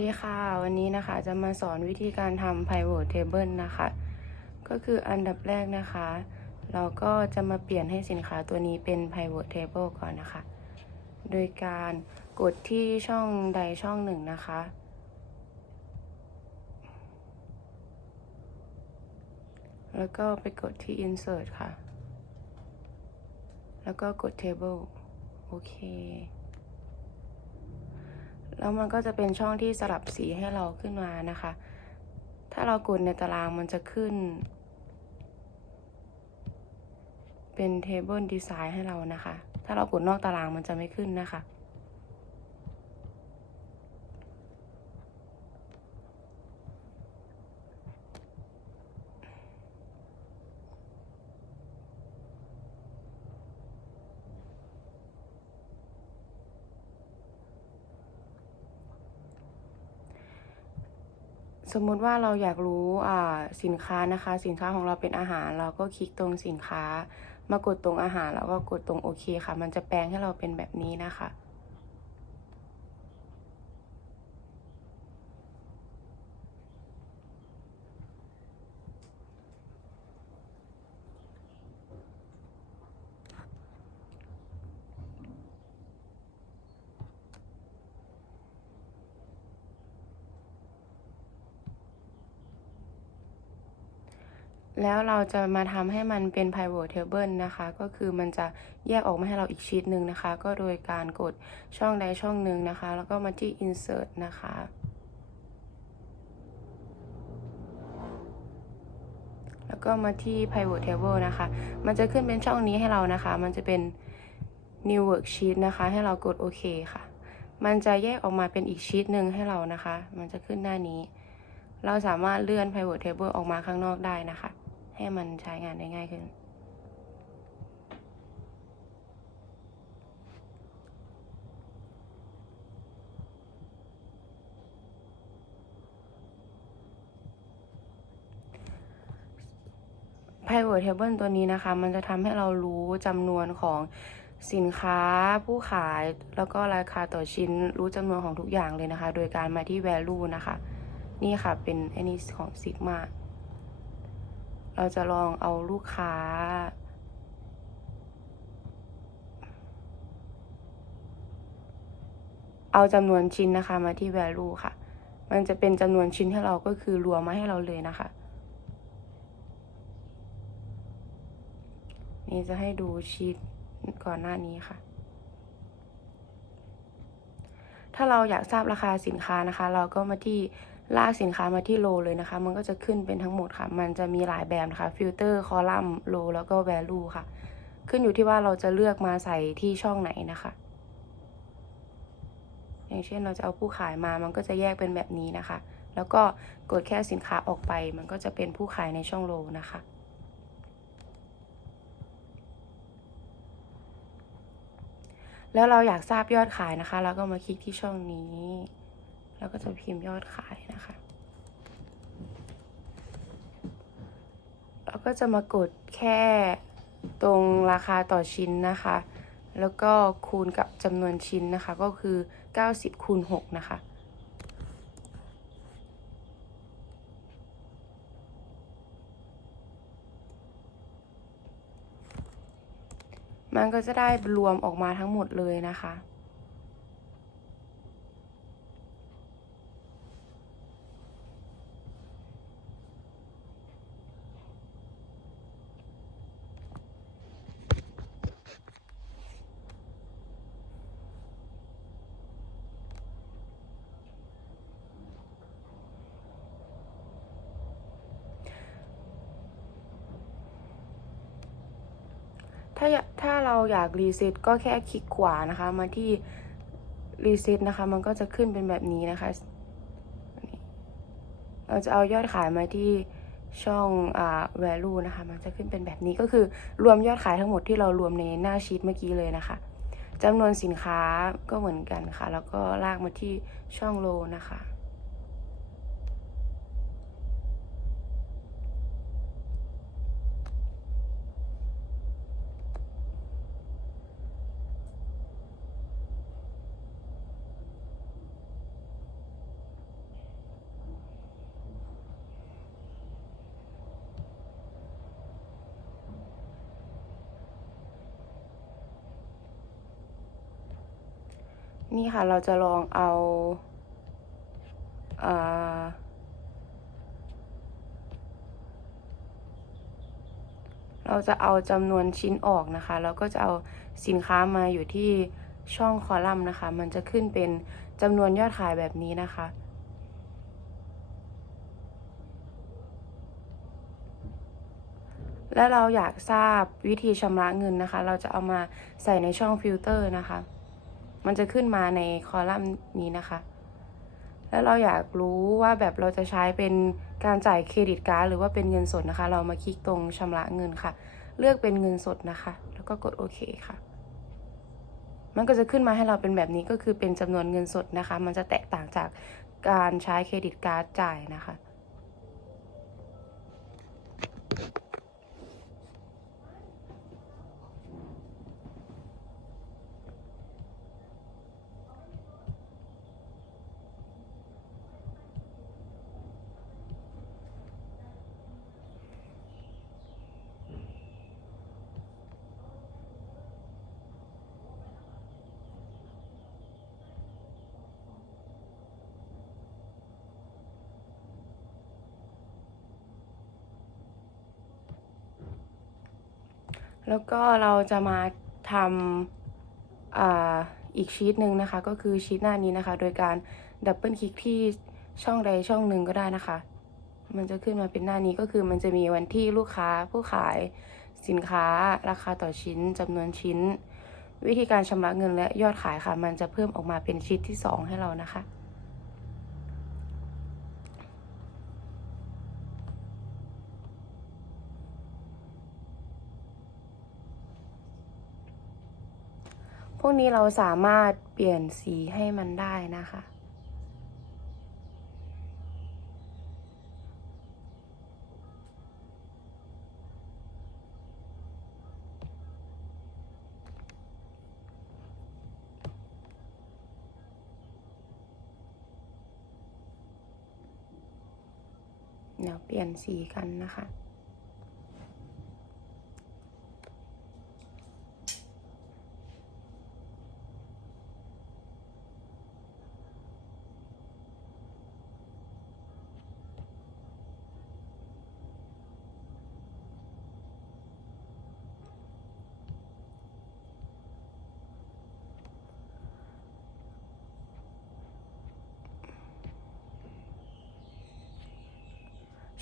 ดีค่ะ วันนี้นะคะจะมาสอนวิธีการทำ pivot table นะคะ ก็คืออันดับแรกนะคะ เราก็จะมาเปลี่ยนให้สินค้าตัวนี้เป็น pivot table ก่อนนะคะ โดยการกดที่ช่องใดช่องหนึ่งนะคะ แล้วก็ไปกดที่ insert ค่ะ แล้วก็กด table โอเค แล้วมันก็จะเป็นช่องที่สลับสีให้เราขึ้นมานะคะ ถ้าเรากดในตารางมันจะขึ้น เป็น Table Design ให้เรานะคะ ถ้าเรากดนอกตารางมันจะไม่ขึ้นนะคะ สมมุติว่าเราอยากรู้อ่าสินค้านะคะ สินค้าของเราเป็นอาหาร เราก็คลิกตรงสินค้ามากดตรงอาหารแล้วก็กดตรงโอเคค่ะ มันจะแปลงให้เราเป็นแบบนี้นะคะ แล้วเราจะมาทำให้มันเป็น pivot table นะคะ ก็คือมันจะแยกออกมาให้เราอีกชีตหนึ่งนะคะ ก็โดยการกดช่องใดช่องหนึ่งนะคะ แล้วก็มาที่ insert นะคะ แล้วก็มาที่ pivot table นะคะ มันจะขึ้นเป็นช่องนี้ให้เรานะคะ มันจะเป็น new worksheet นะคะ ให้เรากดโอเคค่ะ มันจะแยกออกมาเป็นอีกชีตหนึ่งให้เรานะคะ มันจะขึ้นหน้านี้ เราสามารถเลื่อน pivot table ออกมาข้างนอกได้นะคะ ให้มันใช้งานได้ง่ายขึ้น pivot table ตัวนี้นะคะ มันจะทำให้เรารู้จำนวนของสินค้าผู้ขายแล้วก็ราคาต่อชิ้นรู้จำนวนของทุกอย่างเลยนะคะ โดยการมาที่ value นะคะ นี่ค่ะเป็นไอ้นี่ของ Sigma เราจะลองเอาลูกค้า เอาจำนวนชิ้นนะคะมาที่ value ค่ะ มันจะเป็นจำนวนชิ้นให้เราก็คือรวมมาให้เราเลยนะคะ นี่จะให้ดูชีตก่อนหน้านี้ค่ะ ถ้าเราอยากทราบราคาสินค้านะคะ เราก็มาที่ ลากสินค้ามาที่โลเลยนะคะ มันก็จะขึ้นเป็นทั้งหมดค่ะ มันจะมีหลายแบบนะคะฟิลเตอร์คอลัมน์โลแล้วก็ value ค่ะ ขึ้นอยู่ที่ว่าเราจะเลือกมาใส่ที่ช่องไหนนะคะ อย่างเช่นเราจะเอาผู้ขายมามันก็จะแยกเป็นแบบนี้นะคะ แล้วก็กดแค่สินค้าออกไป มันก็จะเป็นผู้ขายในช่องโลนะคะแล้วเราอยากทราบยอดขายนะคะเราก็มาคลิกที่ช่องนี้ แล้วก็จะพิมพ์ยอดขายนะคะเราก็จะมากดแค่ตรงราคาต่อชิ้นนะคะ แล้วก็คูณกับจำนวนชิ้นนะคะ ก็คือ 90คูณ6นะคะมันก็จะได้รวมออกมาทั้งหมดเลยนะคะ ถ้าถ้าเราอยากรีเซ็ตก็แค่คลิกขวานะคะ มาที่รีเซ็ตนะคะ มันก็จะขึ้นเป็นแบบนี้นะคะ เราจะเอายอดขายมาที่ช่องอ่า value นะคะ มันจะขึ้นเป็นแบบนี้ก็คือรวมยอดขายทั้งหมดที่เรารวมในหน้าชีตเมื่อกี้เลยนะคะจำนวนสินค้าก็เหมือนกันค่ะ แล้วก็ลากมาที่ช่องโลนะคะ นี่ค่ะเราจะลองเอาเอ่อเราจะเอาจำนวนชิ้นออกนะคะ แล้วก็จะเอาสินค้ามาอยู่ที่ช่องคอลัมน์นะคะ มันจะขึ้นเป็นจำนวนยอดขายแบบนี้นะคะ และเราอยากทราบวิธีชำระเงินนะคะ เราจะเอามาใส่ในช่องฟิลเตอร์นะคะ มันจะขึ้นมาในคอลัมน์นี้นะคะ แล้วเราอยากรู้ว่าแบบเราจะใช้เป็นการจ่ายเครดิตการ์ดหรือว่าเป็นเงินสดนะคะ เรามาคลิกตรงชำระเงินค่ะ เลือกเป็นเงินสดนะคะ แล้วก็กดโอเคค่ะ มันก็จะขึ้นมาให้เราเป็นแบบนี้ก็คือเป็นจำนวนเงินสดนะคะ มันจะแตกต่างจากการใช้เครดิตการ์ดจ่ายนะคะ แล้วก็เราจะมาทำออีกชีตหนึ่งนะคะ ก็คือชีตหน้านี้นะคะ โดยการดับเบิลคลิกที่ช่องใดช่องหนึ่งก็ได้นะคะ มันจะขึ้นมาเป็นหน้านี้ก็คือมันจะมีวันที่ลูกค้าผู้ขายสินค้า ราคาต่อชิ้นจำนวนชิ้น วิธีการชำระเงินและยอดขายค่ะ มันจะเพิ่มออกมาเป็นชีตที่สองให้เรานะคะ วกนี้เราสามารถเปลี่ยนสีให้มันได้นะคะ เดี๋ยวเปลี่ยนสีกันนะคะ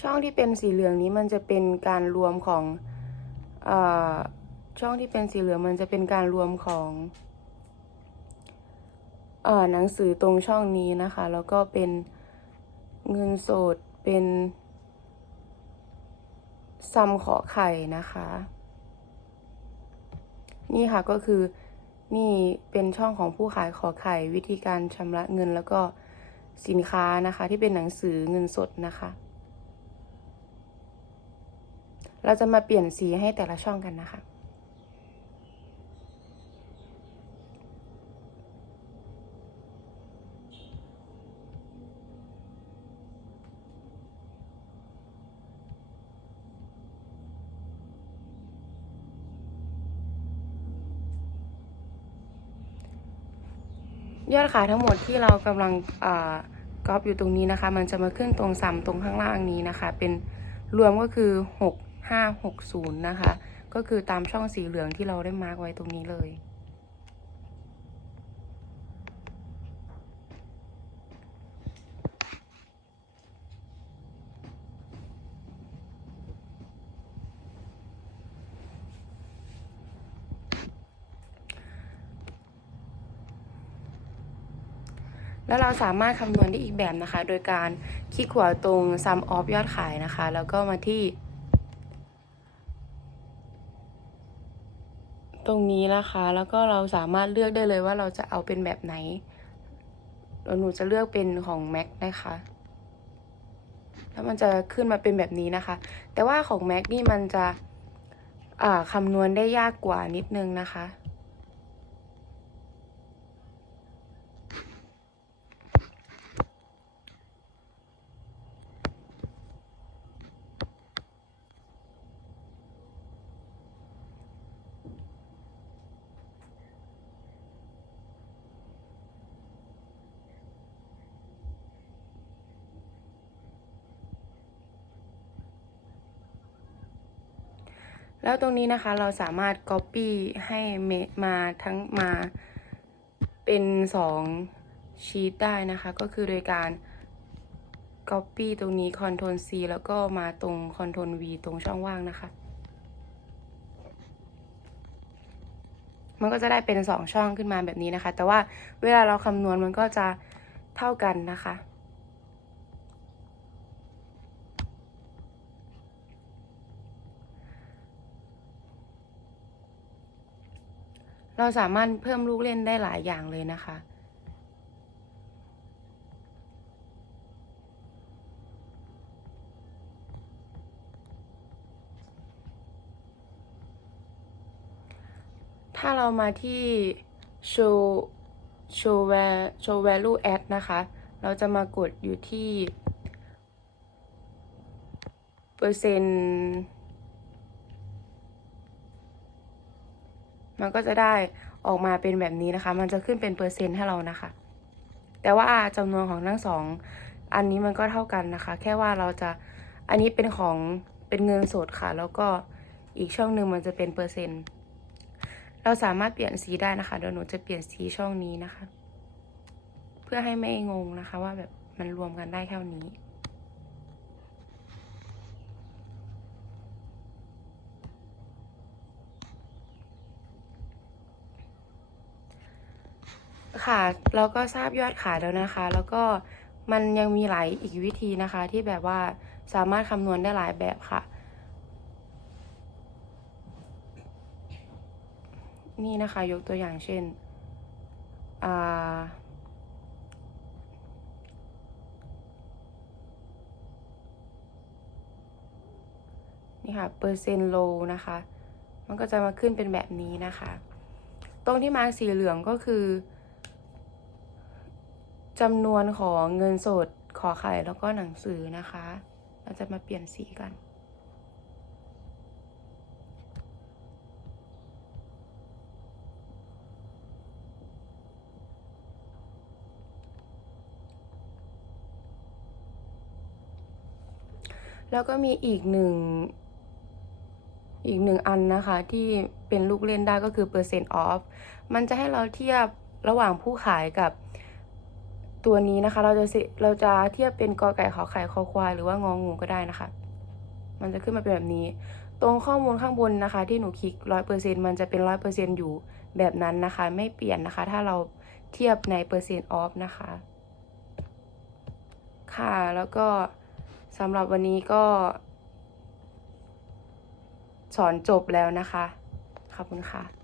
ช่องที่เป็นสีเหลืองนี้มันจะเป็นการรวมของอช่องที่เป็นสีเหลืองมันจะเป็นการรวมของอหนังสือตรงช่องนี้นะคะ แล้วก็เป็นเงินสดเป็นซัมขอไข่นะคะ นี่ค่ะก็คือนี่เป็นช่องของผู้ขายขอไข่วิธีการชำระเงินแล้วก็สินค้านะคะ ที่เป็นหนังสือเงินสดนะคะ เราจะมาเปลี่ยนสีให้แต่ละช่องกันนะคะ ยอดขายทั้งหมดที่เรากำลังอกรอบอยู่ตรงนี้นะคะ มันจะมาขึ้นตรงซ้ำตรงข้างล่างนี้นะคะ เป็นรวมก็คือ 560 นะคะ ก็คือตามช่องสีเหลืองที่เราได้มาร์กไว้ตรงนี้เลยแล้วเราสามารถคำนวณได้อีกแบบนะคะ โดยการคลิกขวาตรง sum of ยอดขายนะคะ แล้วก็มาที่ รงนี้นะคะ แล้วก็เราสามารถเลือกได้เลยว่าเราจะเอาเป็นแบบไหนแล้วหนูจะเลือกเป็นของ Mac นะคะแล้วมันจะขึ้นมาเป็นแบบนี้นะคะ แต่ว่าของ Mac นี่มันจะคำนวณได้ยากกว่านิดนึงนะคะ แล้วตรงนี้นะคะเราสามารถ Copy ให้เมมาทั้งมาเป็นสองชีตได้นะคะ ก็คือโดยการ Copy ตรงนี้ Ctrl C แล้วก็มาตรง Ctrl V ตรงช่องว่างนะคะ มันก็จะได้เป็นสองช่องขึ้นมาแบบนี้นะคะ แต่ว่าเวลาเราคำนวณมันก็จะเท่ากันนะคะ เราสามารถเพิ่มลูกเล่นได้หลายอย่างเลยนะคะ ถ้าเรามาที่ show show value show value add นะคะ เราจะมากดอยู่ที่ เปอร์เซ็นต์ มันก็จะได้ออกมาเป็นแบบนี้นะคะ มันจะขึ้นเป็นเปอร์เซ็นต์ให้เรานะคะ แต่ว่าจำนวนของทั้งสองอันนี้มันก็เท่ากันนะคะ แค่ว่าเราจะอันนี้เป็นของเป็นเงินสดค่ะ แล้วก็อีกช่องหนึ่งมันจะเป็นเปอร์เซ็นต์ เราสามารถเปลี่ยนสีได้นะคะเดี๋ยวหนูจะเปลี่ยนสีช่องนี้นะคะ เพื่อให้ไม่งงนะคะ ว่าแบบมันรวมกันได้เท่านี้ ค่ะ เราก็ทราบยอดขายแล้วนะคะ แล้วก็มันยังมีหลายอีกวิธีนะคะ ที่แบบว่าสามารถคำนวณได้หลายแบบค่ะ นี่นะคะยกตัวอย่างเช่นนี่ค่ะเปอร์เซ็นต์โลนะคะ มันก็จะมาขึ้นเป็นแบบนี้นะคะ ตรงที่มาสีเหลืองก็คือ จำนวนของเงินสดขอไข่แล้วก็หนังสือนะคะ เราจะมาเปลี่ยนสีกัน แล้วก็มีอีกหนึ่งอีกหนึ่งอันนะคะที่เป็นลูกเล่นได้ก็คือเปอร์เซ็นต์ออฟมันจะให้เราเทียบระหว่างผู้ขายกับ ตัวนี้นะคะ เราจะเราจะเทียบเป็นกอไก่ขอไข่คอควายหรือว่างองูก็ได้นะคะ มันจะขึ้นมาเป็นแบบนี้ ตรงข้อมูลข้างบนนะคะ ที่หนูคลิกร้อยเปอร์เซ็นมันจะเป็นร้อยเปอร์เซ็นอยู่แบบนั้นนะคะ ไม่เปลี่ยนนะคะ ถ้าเราเทียบในเปอร์เซ็นต์ออฟนะคะ ค่ะแล้วก็สำหรับวันนี้ก็ สอนจบแล้วนะคะ ขอบคุณค่ะ